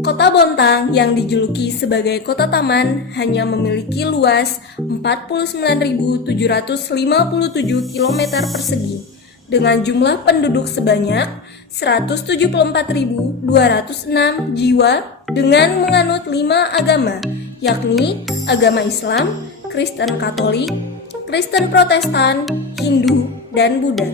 Kota Bontang yang dijuluki sebagai kota taman hanya memiliki luas 49.757 km persegi dengan jumlah penduduk sebanyak 174.206 jiwa dengan menganut 5 agama, yakni agama Islam, Kristen Katolik, Kristen Protestan, Hindu, dan Buddha.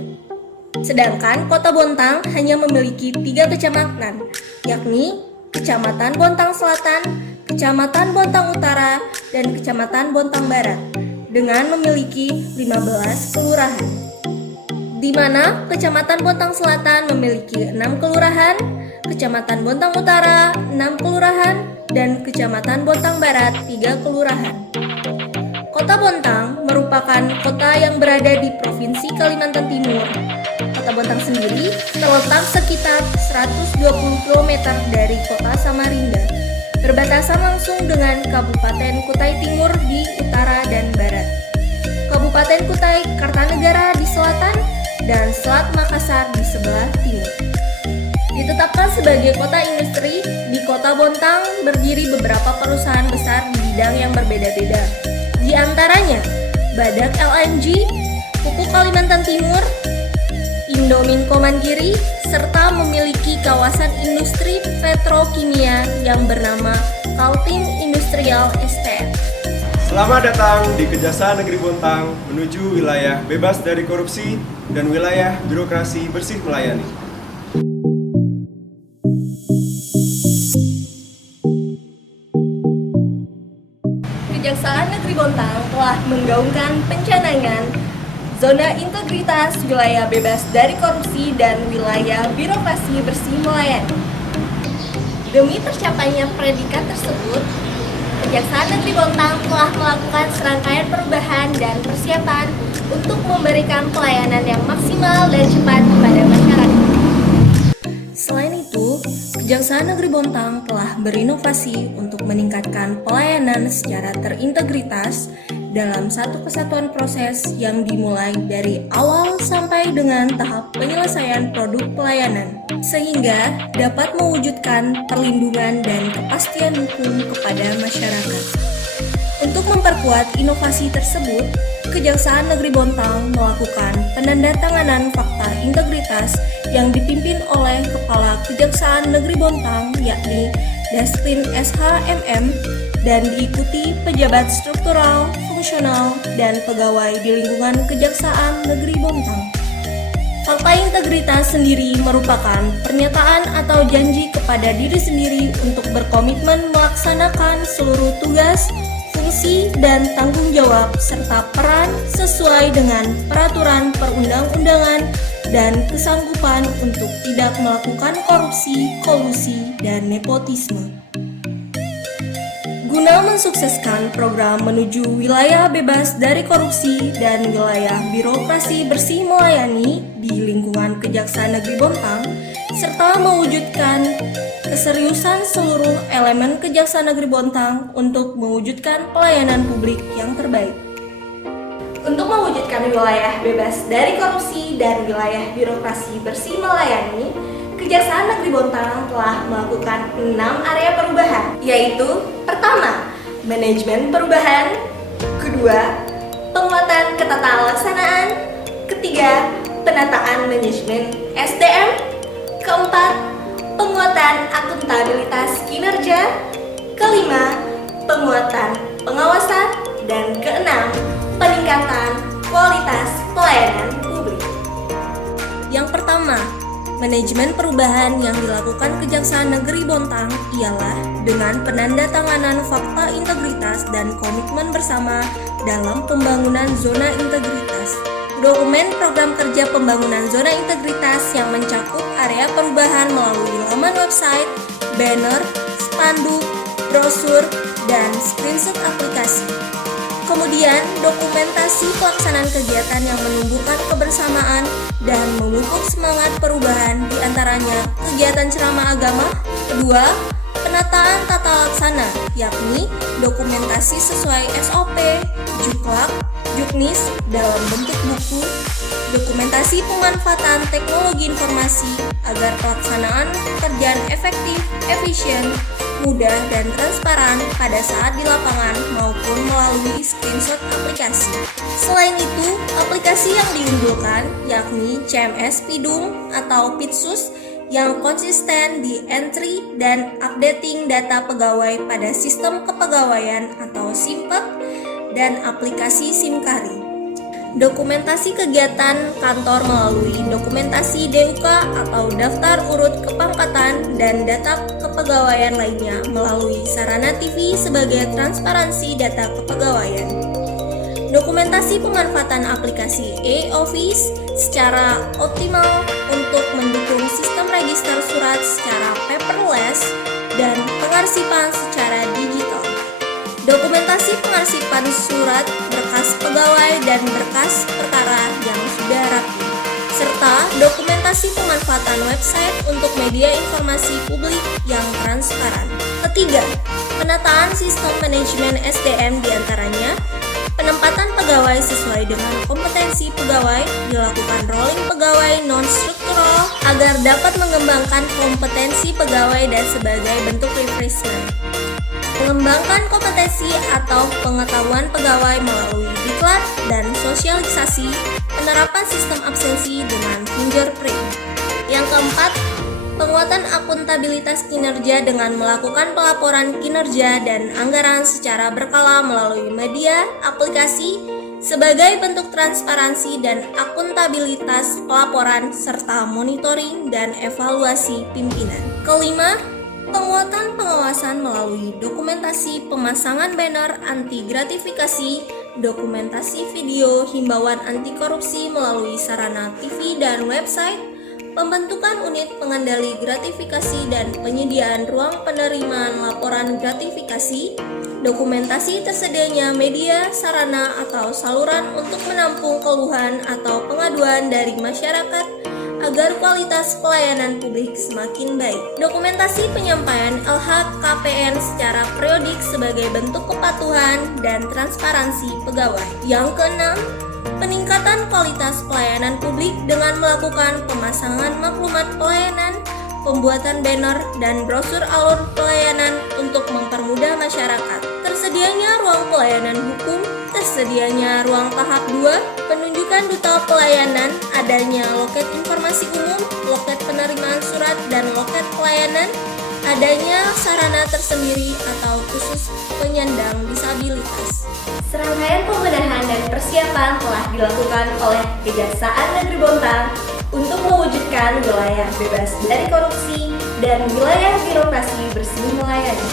Sedangkan Kota Bontang hanya memiliki 3 kecamatan, yakni Kecamatan Bontang Selatan, Kecamatan Bontang Utara, dan Kecamatan Bontang Barat, dengan memiliki 15 kelurahan. Di mana Kecamatan Bontang Selatan memiliki 6 kelurahan, Kecamatan Bontang Utara 6 kelurahan, dan Kecamatan Bontang Barat 3 kelurahan. Kota Bontang merupakan kota yang berada di Provinsi Kalimantan Timur. Kota Bontang sendiri terletak sekitar 120 km dari kota Samarinda, berbatasan langsung dengan Kabupaten Kutai Timur di utara dan barat, Kabupaten Kutai Kartanegara di selatan, dan Selat Makassar di sebelah timur. Ditetapkan sebagai kota industri, di Kota Bontang berdiri beberapa perusahaan besar di bidang yang berbeda-beda. Di antaranya, Badak LNG, Pupuk Kalimantan Timur, Indominco Mandiri, serta memiliki kawasan industri petrokimia yang bernama Kaltim Industrial Estate. Selamat datang di Kejaksaan Negeri Bontang menuju wilayah bebas dari korupsi dan wilayah birokrasi bersih melayani. Kejaksaan Negeri Bontang telah menggaungkan pencanangan zona integritas wilayah bebas dari korupsi dan wilayah birokrasi bersih melayani. Demi tercapainya predikat tersebut, Kejaksaan Negeri Bontang telah melakukan serangkaian perubahan dan persiapan untuk memberikan pelayanan yang maksimal dan cepat kepada masyarakat. Selain itu, Kejaksaan Negeri Bontang telah berinovasi untuk meningkatkan pelayanan secara terintegritas dalam satu kesatuan proses yang dimulai dari awal sampai dengan tahap penyelesaian produk pelayanan, sehingga dapat mewujudkan perlindungan dan kepastian hukum kepada masyarakat. Untuk memperkuat inovasi tersebut, Kejaksaan Negeri Bontang melakukan penandatanganan fakta integritas yang dipimpin oleh Kepala Kejaksaan Negeri Bontang, yakni Dastin SHMM, dan diikuti pejabat struktural, fungsional, dan pegawai di lingkungan Kejaksaan Negeri Bontang. Fakta integritas sendiri merupakan pernyataan atau janji kepada diri sendiri untuk berkomitmen melaksanakan seluruh tugas, fungsi, dan tanggung jawab serta peran sesuai dengan peraturan perundang-undangan dan kesanggupan untuk tidak melakukan korupsi, kolusi, dan nepotisme. Guna mensukseskan program menuju wilayah bebas dari korupsi dan wilayah birokrasi bersih melayani di lingkungan Kejaksaan Negeri Bontang, serta mewujudkan keseriusan seluruh elemen Kejaksaan Negeri Bontang untuk mewujudkan pelayanan publik yang terbaik. Untuk mewujudkan wilayah bebas dari korupsi dan wilayah birokrasi bersih melayani, Kejaksaan Negeri Bontang telah melakukan 6 area perubahan, yaitu pertama, manajemen perubahan, kedua, penguatan ketatalaksanaan, ketiga, penataan manajemen SDM, keempat, penguatan akuntabilitas kinerja, kelima, penguatan pengawasan, dan keenam, peningkatan kualitas pelayanan publik. Yang pertama, manajemen perubahan yang dilakukan Kejaksaan Negeri Bontang ialah dengan penandatanganan fakta integritas dan komitmen bersama dalam pembangunan zona integritas. Dokumen program kerja pembangunan zona integritas yang mencakup area perubahan melalui laman website, banner, spanduk, brosur, dan screenshot aplikasi. Kemudian, dokumentasi pelaksanaan kegiatan yang menumbuhkan kebersamaan dan memupuk semangat perubahan, diantaranya kegiatan ceramah agama. Kedua, penataan tata laksana, yakni dokumentasi sesuai SOP, Juklak, juknis dalam bentuk buku, dokumentasi pemanfaatan teknologi informasi agar pelaksanaan pekerjaan efektif, efisien, mudah, dan transparan pada saat di lapangan maupun melalui screenshot aplikasi. Selain itu, aplikasi yang diunggulkan yakni CMS Pidum atau Pitsus yang konsisten di entry dan updating data pegawai pada sistem kepegawaian atau SIMPEK dan aplikasi SIMKARI. Dokumentasi kegiatan kantor melalui dokumentasi DUK atau daftar urut kepangkatan dan data kepegawaian lainnya melalui sarana TV sebagai transparansi data kepegawaian. Dokumentasi pemanfaatan aplikasi e-office secara optimal untuk mendukung sistem register surat secara paperless dan pengarsipan secara digital. Dokumentasi pengarsipan surat, berkas pegawai, dan berkas perkara yang sudah rapi, serta dokumentasi pemanfaatan website untuk media informasi publik yang transparan. Ketiga, penataan sistem manajemen SDM diantaranya penempatan pegawai sesuai dengan kompetensi pegawai, dilakukan rolling pegawai non-struktural agar dapat mengembangkan kompetensi pegawai dan sebagai bentuk refreshment. Mengembangkan kompetensi atau pengetahuan pegawai melalui diklat dan sosialisasi, penerapan sistem absensi dengan fingerprint. Yang keempat, penguatan akuntabilitas kinerja dengan melakukan pelaporan kinerja dan anggaran secara berkala melalui media, aplikasi, sebagai bentuk transparansi dan akuntabilitas pelaporan serta monitoring dan evaluasi pimpinan. Kelima, penguatan pengawasan melalui dokumentasi pemasangan banner anti gratifikasi, dokumentasi video himbauan anti korupsi melalui sarana TV dan website, pembentukan unit pengendali gratifikasi dan penyediaan ruang penerimaan laporan gratifikasi, dokumentasi tersedianya media, sarana, atau saluran untuk menampung keluhan atau pengaduan dari masyarakat agar kualitas pelayanan publik semakin baik. Dokumentasi penyampaian LHKPN secara periodik sebagai bentuk kepatuhan dan transparansi pegawai. Yang keenam, peningkatan kualitas pelayanan publik dengan melakukan pemasangan maklumat pelayanan, pembuatan banner, dan brosur alur pelayanan untuk mempermudah masyarakat. Tersedianya ruang pelayanan hukum, tersedianya ruang tahap 2, penunjukan duta pelayanan, adanya loket informasi umum, loket penerimaan surat, dan loket pelayanan, adanya sarana tersendiri atau khusus penyandang disabilitas. Serangkaian pembenahan dan persiapan telah dilakukan oleh Kejaksaan Negeri Bontang untuk mewujudkan wilayah bebas dari korupsi dan wilayah birokrasi bersih melayani,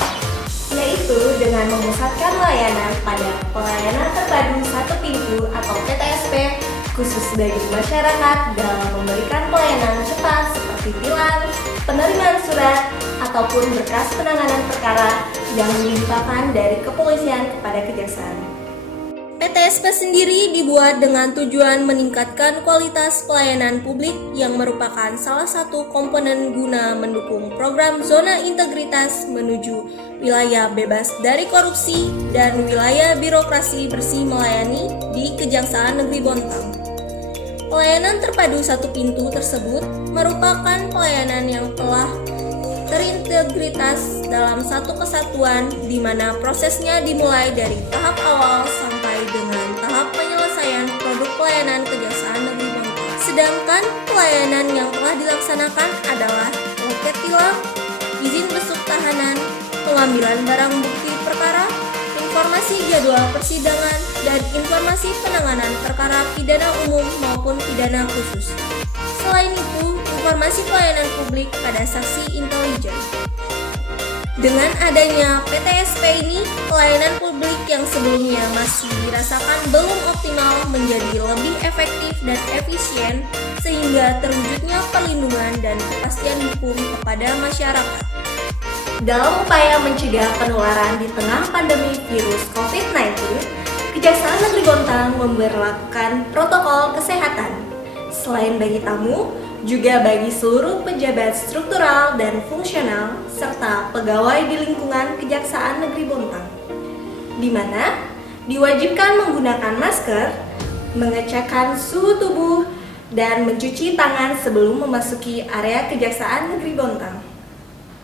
yaitu dengan memusatkan layanan pada pelayanan terpadu satu pintu atau PTSP khusus bagi masyarakat dalam memberikan pelayanan cepat seperti tilang, penerimaan surat, ataupun berkas penanganan perkara yang dilimpahkan dari kepolisian kepada kejaksaan. PTSP sendiri dibuat dengan tujuan meningkatkan kualitas pelayanan publik yang merupakan salah satu komponen guna mendukung program zona integritas menuju wilayah bebas dari korupsi dan wilayah birokrasi bersih melayani di Kejaksaan Negeri Bontang. Pelayanan terpadu satu pintu tersebut merupakan pelayanan yang telah terintegritas dalam satu kesatuan di mana prosesnya dimulai dari tahap awal sampai dengan tahap penyelesaian produk pelayanan Kejaksaan Negeri Bontang. Sedangkan pelayanan yang telah dilaksanakan adalah loket tilang, izin besuk tahanan, pengambilan barang bukti perkara, informasi jadwal persidangan, dan informasi penanganan perkara pidana umum maupun pidana khusus. Selain itu, informasi pelayanan publik pada saksi intelijen. Dengan adanya PTSP ini, pelayanan publik yang sebelumnya masih dirasakan belum optimal menjadi lebih efektif dan efisien sehingga terwujudnya perlindungan dan kepastian hukum kepada masyarakat. Dalam upaya mencegah penularan di tengah pandemi virus COVID-19, Kejaksaan Negeri Bontang memberlakukan protokol kesehatan. Selain bagi tamu, juga bagi seluruh pejabat struktural dan fungsional, serta pegawai di lingkungan Kejaksaan Negeri Bontang, di mana Diwajibkan menggunakan masker, mengecekkan suhu tubuh, dan mencuci tangan sebelum memasuki area Kejaksaan Negeri Bontang.